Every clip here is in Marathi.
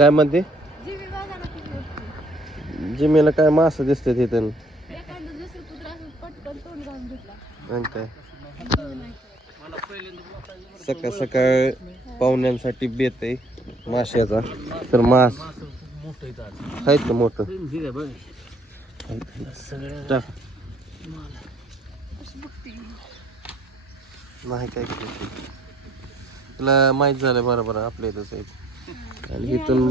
काय म्हणते. जिमेला काय मासं दिसते तिथं. आणि काय. सकाळ सकाळ पाहुण्यांसाठी बेत आहे माश्याचा तर मास. आहेत ना मोठं? नाही काय. तुला माहीत झालं बरोबर आपल्या इथंच आहे. आणि इथून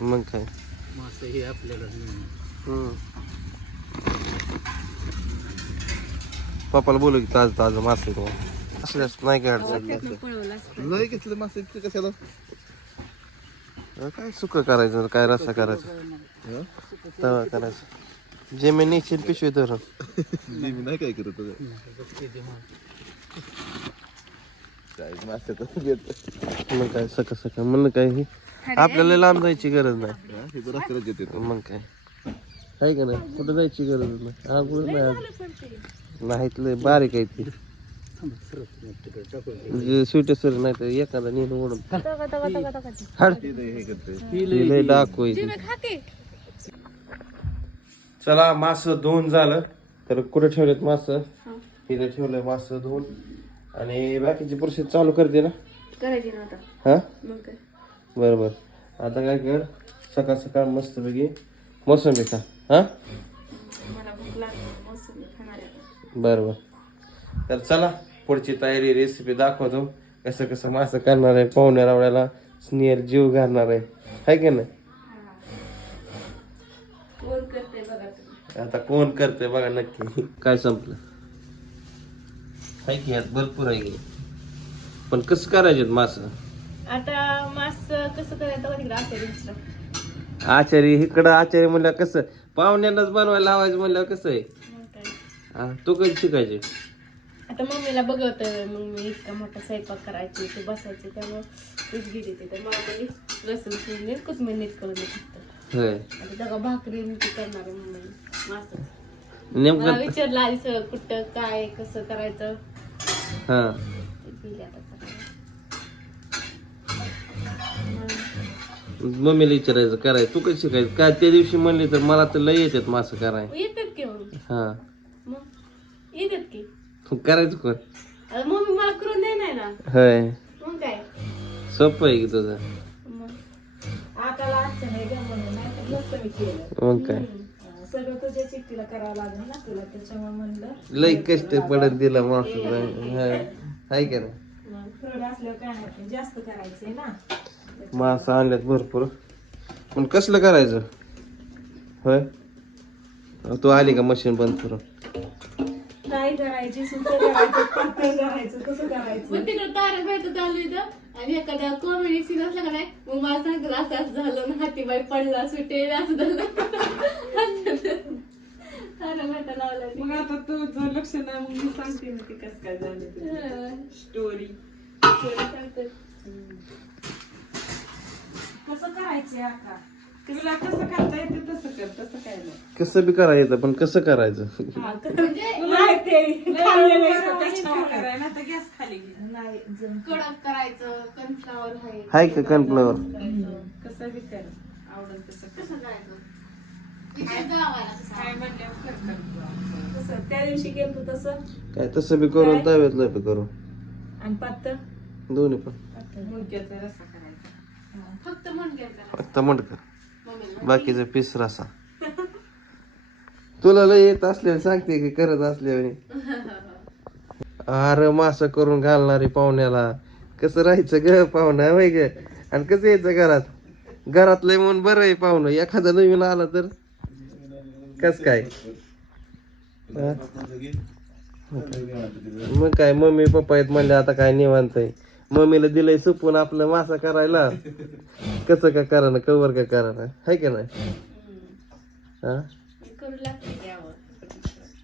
मग काय? हे आपल्याला. पप्पाला बोलू की ताज ताज मास तो असल्यास नाही काय अडचण. नाही घेतलं मासे कशाला? काय सुक करायचं काय रस्सा करायचं? तवा करायचं. जे मी निश्चित पिशवी धरून. मी नाही काय करत होतं. काय माशाचं घेत मग काय? सका सका. म्हणलं काय हे? आपल्याला लांब जायची गरज नाही. हे मग काय? आहे का नाही? कुठं जायची गरज नाही. हा, कुठं नाही. नाहीत लय बारीक आहे ती. सुटे सर नाही तर एखादा नेहमी ओढून. हे डाकू चला मास धुवून झालं. तर कुठे ठेवलेत मास? इथे ठेवलंय मास धुवून आणि बाकीची प्रोसेस चालू करते ना. करायची ना आता. हा? मग काय? बरं बरं. आता काय कर सकाळ सकाळ मस्तपैकी मोसंबी खा. हा? मला भूक लागली मस्त खाणार आहे. बरं बरं. तर चला पुढची तयारी रेसिपी दाखवतो. कसं कसं मासं करणार आहे पाहुण्या रावड्याला स्नेहर जीव घालणार आहे. हाय की नाही? कोण करते बघा तुम्ही. आता कोण करते बघा नक्की. काय संपलं? हाय की भरपूर आहे की. पण कसं करायचे मास? आता मास कसं करायचं असेल दुसरं आचारी इकडं आचारी म्हणलं कसं? पाहुण्यांनाच बनवायला लावायचं म्हणल्यावर कसं आहे? मग काय? हा, तू कधी शिकायचे? आता मम्मीला बघत मग मी इतका मोठा स्वयंपाक करायची ते बसायचे त्यामुळे तूच गेली मग म्हणली लसूण सोडले कोथमीर नीट करून देत होय. आता तेव्हा भाकरी मी ती करणार आहे मम्मी. मास. नेमकं विचारलं आधी सगळं कुठं काय कसं करायचं? हा. मम्मीला विचारायचं करायचं तू कधी शिकायचं काय त्या दिवशी म्हणली तर मला तर लय येतात मासं कराय येतात की मग? हा. मग? येतात की? तू करायचं कोण? आता मम्मी मला करून दे नाही ना. होय. मग काय? सोपं आहे की तुझं. मग? आता आजचं नाही जमलं नाही तर नसतं मी केलं. मग काय? सगळं तुझ्या चिठ्ठीला करावं लागेल ना तुला त्याच्यामुळे म्हणलं. लय कष्ट पडत दिला माणसाला हाय का नाही? मग थोडं असल्यावर काय नाही पण जास्त करायचंय ना. मासं आणल्यात भरपूर. पण कसलं करायचं? होय? तू आली का मशीन बंद करून? काय करायची सुद्धा करायचं पातळ करायचं कसं करायचं. मग तिकडे तारक मेहता चालू इथं. आणि एखाद्या कॉमेडी सीन असला का नाही मग मला सांगतात असं असं झालं ना हातीबाई पडला सुटे असं झालं. लावला मग आता तुझं लक्ष नाही मग मी सांगते ना ते कसं काय झालं स्टोरी कसं करायचंय आका तुला कसं करता येते तसं कर तसं काय नाही. कसं बी करायचं पण कसं करायचं? करायला ना तर गॅस खाली घे. कडक करायचं कनफ्लावर आहे. हाय का कणफ्लावर कसं बी कर आवडल तसं कर. कसं करायचं तिथे गावाला कसं काय म्हणल्यावर कर कर. तू. तसं त्या दिवशी तसं? काय तसं बी करून तव्यातलं बी करून. आणि पातळ? दोन्ही पण. मुंग्याचा रस्सा करायचा. फक्त म्हण घ्यायचं फक्त म्हणकर बाकीचं पीस रसा तुला लय येत असल्यावर सांगते की करत असल्यावर. अरे मास करून घालणारी पाहुण्याला कसं राहायचं ग पाहुणा वय ग? आणि कसं यायचं घरात? घरातलं म्हणून बरं आहे पाहुणं. एखादा नवीन आला तर? कस काय? मग काय मम्मी पप्पा आहेत म्हणले आता काय निवांत आहे. मम्मीला दिलंय सुपून आपलं मासा करायला. कसं का करा ना कवर का करा ना हाय का नाही? हा?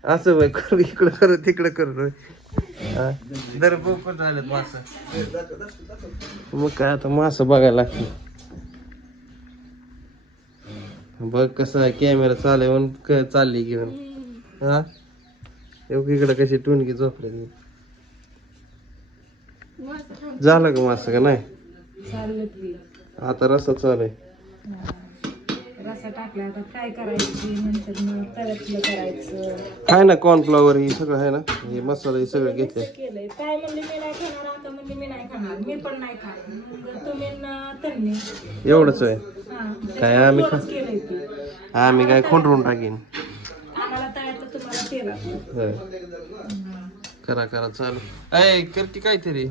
असं बाय करू इकडं करू तिकडं करू. हा? दर बोकड झालेत मास. मग काय आता मास बघायला लागते बघ कसं आहे कॅमेरा चालवून क- चालली घेऊन. हा? इकडं कशी टुनकी झोपली झालं का मास का नाही? आता चालू रसा टाकला आता फ्राय करायची? नंतर मग तळतलं करायचं. आहे ना कॉर्नफ्लॉवर ही सगळं आहे ना? हे मसाला हे सगळं घेतले केलंय. काय म्हणले मी नाही खाणार आता म्हणले मी नाही खाणार मी पण नाही खाणार मग तुम्ही ना त्यांनी एवढंच आहे हा काय आम्ही खा थोडंच केलंय ते. आम्ही काय खोंडरून टाकीन. आम्हाला तळायचं तुम्हाला तेलात होय. करा करा चालू. अय कर की काहीतरी.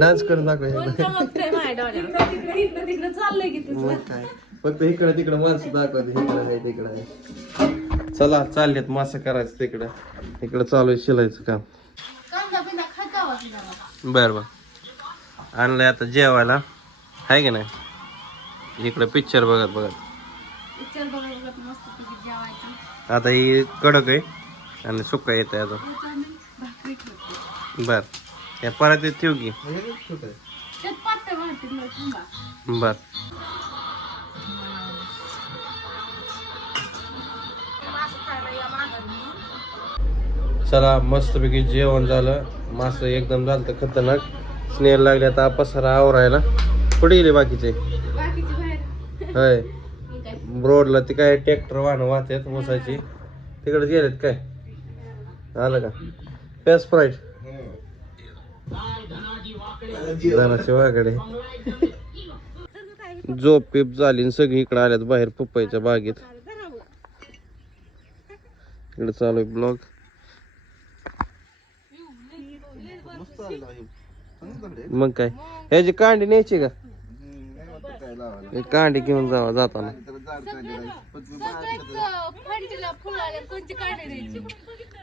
डान्स करून दाखव तिकडं तिकडं तिकडं चाललंय की तुझं. मग काय? फक्त इकडे तिकडे माणसं दाखवते इकडे आहे तिकडे आहे. चला चाललेत मासे करायचं तिकडं. इकडं चालू आहे शिलायचं काम. बर बर. आणलंय आता जेवायला. आहे की नाही? इकडं पिक्चर बघत बघत. आता ही कडक आहे आणि सुक्का येत आहे आता बर. हे परत ठेव की. बर. चला मस्तपैकी जेवण झालं. मासं एकदम झालं तर खतरनाक. स्नेल लागले आता पसरा आवरायला. कुठे गेले बाकीचे? होय. रोडला ते काय ट्रॅक्टर वाहन वाहतात ऊसाची. तिकडे गेलेत काय? आलं का? प्यास स्प्राईट जराशी वाकडे. झोप पीप झाली आणि सगळी इकडे आल्यात बाहेर पप्पाईच्या बागेत. इकडे चालू आहे ब्लॉग. मग काय? ह्याची कांडी न्यायची का? हे कांडी घेऊन जावा जाताना.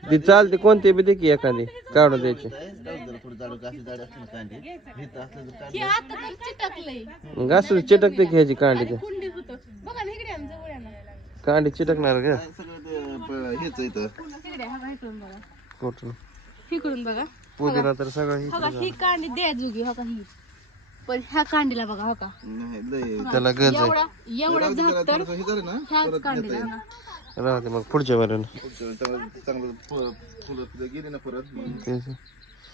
ती चालते कोणती बी दे की एखादी काढून द्यायची. मग असं चिटकते की ह्याची कांडी ते. कांडी चिटकणार का? हेच इथं कुठून पुदिना तर सगळं ही कांडी द्या जुगी हो का ही. पण ह्या कांडीला बघा हो का? नाही लय त्याला गज आहे. एवढा एवढा झाक तर हे झालं ना. ह्याच कांडीला ना. राहू दे मग पुढच्या वेळेला चांगलं चांगलं फुलं फुलं गेली ना परत. मग तेच.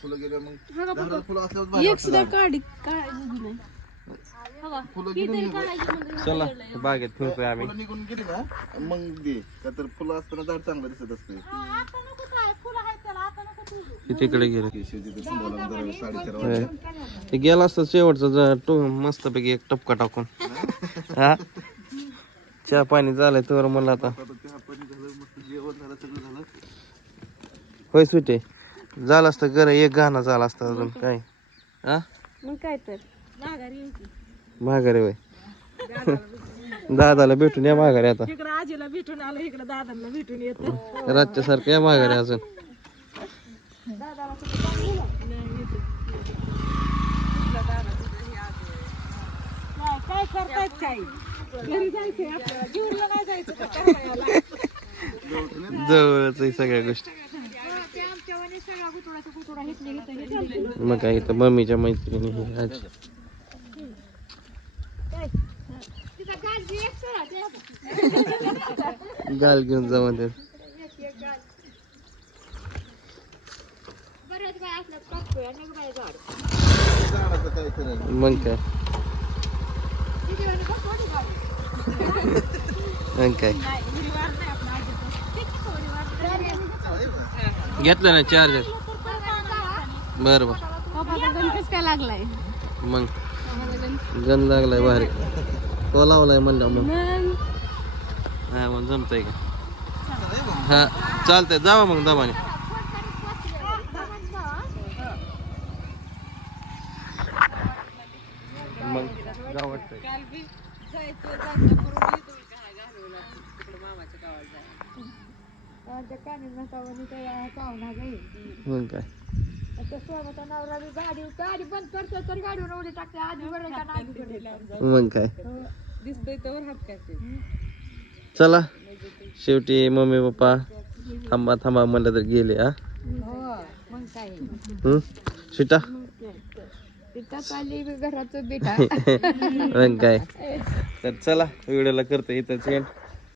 फुलं गेलं मग हा का झाडाला फुलं? असल्यावर बघा, एक सुद्धा काढी काढायची नाही. का? फुलं तरी काढायची म्हणजे चला बागेत फिरतोय आम्ही. फुलं निघून गेली ना मग दे. का तर फुलं असताना झाड चांगलं दिसत असते. आता नको काय, फुलं आहेत त्याला, आता नको तुझू. ती तिकडे गेले. ते गेला असता शेवटचा टो मस्तपैकी एक टपका टाकून. हा? चहा पाणी झालंय तर मला आता. मस्त होय सुटे झालं असतं घर एक गाणं झालं असतं अजून काय? हा? मग काय तर? माघारी वय दादाला भेटून. या माघारी आता. इकडं आजीला भेटून आलं इकडं दादांना भेटून येतो. रातच्या सारखं या माघारी अजून. करतायत काय घरी जायचंय आपल्याला. जीवनला काय जायचं का? करायला? जवळच आहे सगळ्या गोष्टी. ते आमच्या वाणी सगळा गुतुडाचा गुतुडा घेतले घेतले हे चाललंय मग काय इथं मम्मीच्या मैत्रिणी हे आज. गाल घेऊन जाऊ ते झाडाचं काय खरं नाही. मग काय मग काय? काय घेतलं ना चार्जर बर बर. काय लागलाय मग? गण लागलाय बाहेर. तो लावलाय म्हणला मग. हा मग जमतय का? हा चालतंय. जावा मग दमाने मग जाऊ वाटतंय काल बी जायचं जायचं करून येतो का घालवला तिकडं मामाच्या गावाला जायचं मग काय? मग काय? दिसतंय तर हात करते चला. शेवटी मम्मी पप्पा थांबा थांबा म्हणलं तर गेले हा? घराचं बेटा. मग काय? तर चला व्हिडिओला करतो इथंच एंड